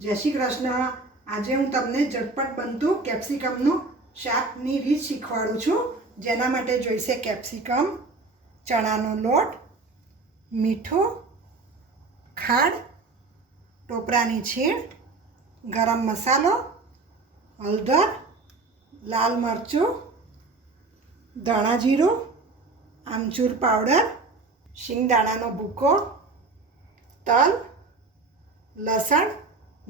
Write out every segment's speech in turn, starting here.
जय श्री कृष्ण। आज हूँ तमने झटपट बनतु केप्सिकमनु शाकनी રીત શીખવાડું છું। જેના માટે જોઈશે કેપ્સિકમ, ચણાનો લોટ, મીઠું, ખાંડ, ટોપરાની છીણ, ગરમ મસાલો, હળદર, લાલ મરચું, ધાણા જીરું, આમચૂર પાવડર, શિંગદાણાનો ભૂકો, તલ, લસણ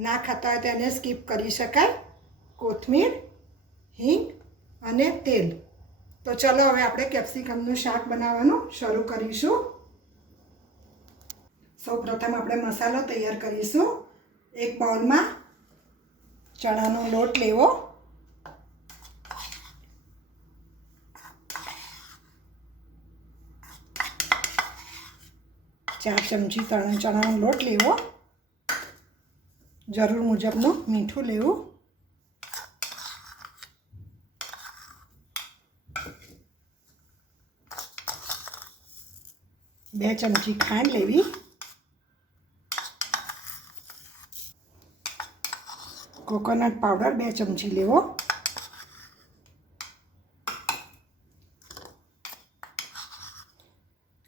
ના ખાતા હોય તેને સ્કીપ કરી શકાય, કોથમીર, હિંગ અને તેલ। તો ચલો હવે આપણે કેપ્સિકમનું શાક બનાવવાનું શરૂ કરીશું। સૌપ્રથમ આપણે મસાલો તૈયાર કરીશું। એક બાઉલમાં ચણાનો લોટ લેવો, 4 ચમચી ચણાનો લોટ લેવો, જરૂર મુજબનું મીઠું લેવું, બે ચમચી ખાંડ લેવી, કોકોનટ પાવડર 2 ચમચી લેવો,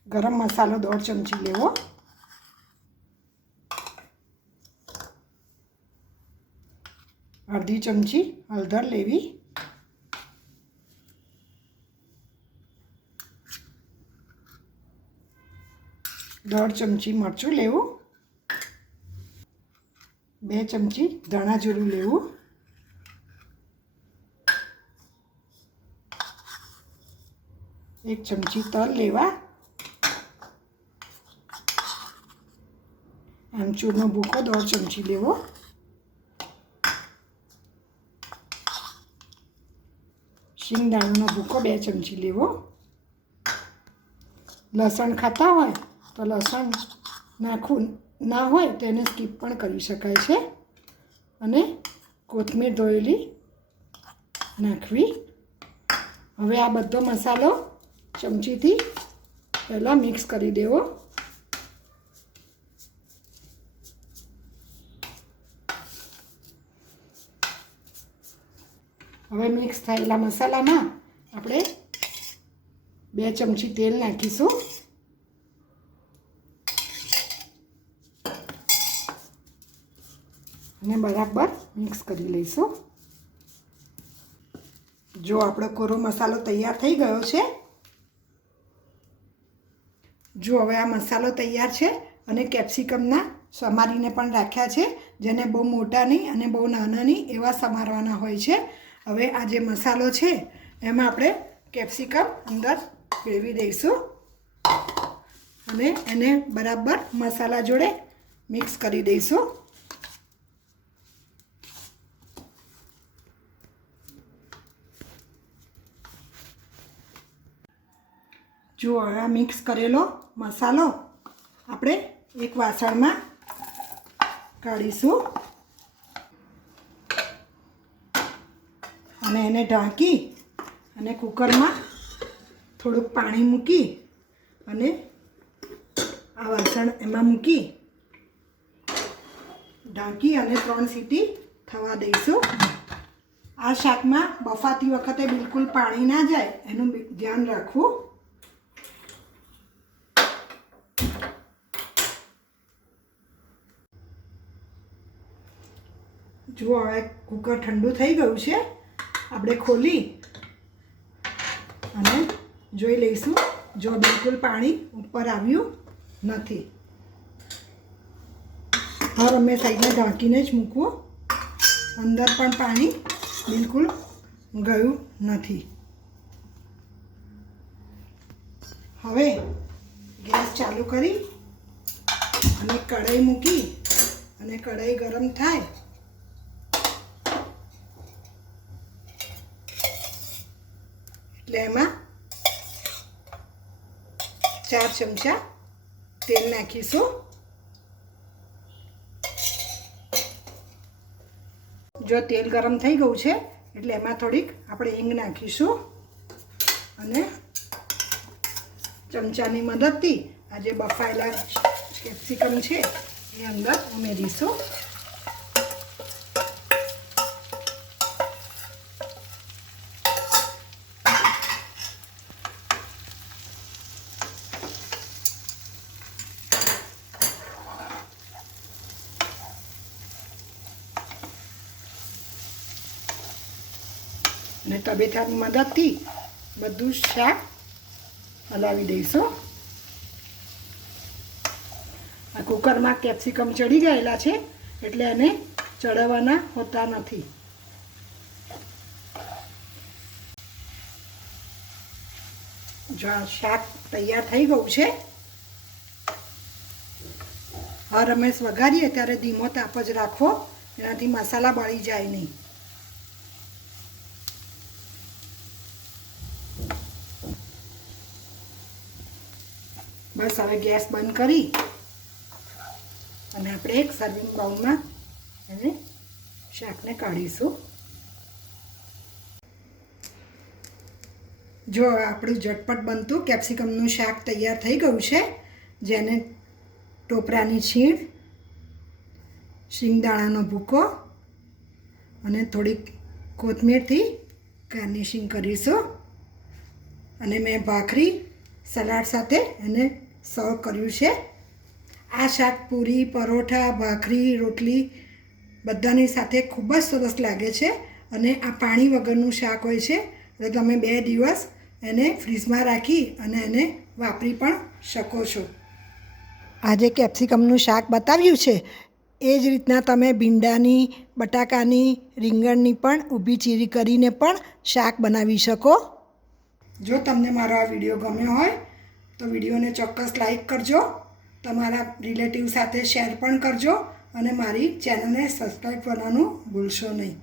ગરમ મસાલો 1/2 ચમચી લેવો, અડધી ચમચી હળદર લેવી, દોઢ ચમચી મરચું લેવું, 2 ચમચી ધાણા જીરું લેવું, 1 ચમચી તલ લેવા, આમચૂરનો ભૂકો 1/2 ચમચી લેવો, શિંગદાણાનો ભૂકો 2 ચમચી લેવો, લસણ ખાતા હોય તો લસણ નાખવું ના હોય તેને સ્કીપ પણ કરી શકાય છે, અને કોથમીર ધોયેલી નાખવી। હવે આ બધો મસાલો ચમચીથી પહેલાં મિક્સ કરી દેવો। હવે મિક્સ થયેલા મસાલામાં આપણે 2 ચમચી તેલ નાખીશું, અને બરાબર મિક્સ કરી લઈશું। જો આપણો કોરો મસાલો તૈયાર થઈ ગયો છે। જો હવે આ મસાલો તૈયાર છે અને કેપ્સિકમના સમારીને પણ રાખ્યા છે, જેને બહુ મોટા નહીં અને બહુ નાના નહીં એવા સમારવાના હોય છે। હવે આ જે મસાલો છે એમાં આપણે કેપ્સિકમ અંદર ભેળવી દઈશું અને એને બરાબર મસાલા જોડે મિક્સ કરી દઈશું। જો આ મિક્સ કરેલો મસાલો આપણે એક વાસણમાં કાઢીશું અને એને ઢાંકી અને કુકરમાં થોડુંક પાણી મૂકી અને આ વાસણ એમાં મૂકી ઢાંકી અને 3 સીટી થવા દઈશું। આ શાકમાં બફાતી વખતે બિલકુલ પાણી ના જાય એનું ધ્યાન રાખવું। જુઓ હવે કુકર ઠંડુ થઈ ગયું છે, આપણે ખોલી અને જોઈ લઈશું। જો બિલકુલ પાણી ઉપર આવ્યું નથી, હર હંમેશા સાઈડને ઢાંકીને જ મૂકવું, અંદર પણ પાણી બિલકુલ ગયું નથી। હવે ગેસ ચાલુ કરી અને કઢાઈ મૂકી અને કઢાઈ ગરમ થાય એટલે એમાં 4 ચમચા તેલ નાખીશું। જો તેલ ગરમ થઈ ગયું છે એટલે એમાં થોડીક આપણે હિંગ નાખીશું અને ચમચાની મદદથી આ જે બફાયેલા કેપ્સિકમ છે એ અંદર ઉમેરીશું। અને તબેથાની મદદથી બધું શાક હલાવી દઈશું. આ કુકરમાં કેપ્સિકમ ચડી ગયેલા છે એટલે એને ચડાવવાના હોતા નથી. જો આ શાક તૈયાર થઈ ગયું છે. હર હંમેશ વઘારીએ ત્યારે ધીમો તાપ જ રાખવો, એનાથી મસાલા બળી જાય નહીં. બસ હવે ગેસ બંધ કરી અને આપણે એક સર્વિંગ બાઉલમાં એને શાકને કાઢીશું. જો આપણું ઝટપટ બનતું કેપ્સિકમનું શાક તૈયાર થઈ ગયું છે, જેને ટોપરાની છીણ, શિંગદાણાનો ભૂકો અને થોડીક કોથમીરથી ગાર્નિશિંગ કરીશું. અને મેં ભાખરી સલાડ સાથે એને સર્વ કર્યું છે. આ શાક પૂરી, પરોઠા, ભાખરી, રોટલી બધાની સાથે ખૂબ જ સરસ લાગે છે. અને આ પાણી વગરનું શાક હોય છે, એટલે તમે 2 દિવસ એને ફ્રીજમાં રાખી અને એને વાપરી પણ શકો છો. આજે કેપ્સિકમનું શાક બતાવ્યું છે એ જ રીતના તમે ભીંડાની, બટાકાની, રીંગણની પણ ઊભી ચીરી કરીને પણ શાક બનાવી શકો. જો તમને મારો આ વિડીયો ગમ્યો હોય તો વિડીયોને ચોક્કસ લાઈક કરજો, તમારા રિલેટિવ સાથે શેર પણ કરજો અને મારી ચેનલને સબસ્ક્રાઈબ કરવાનું ભૂલશો નહીં.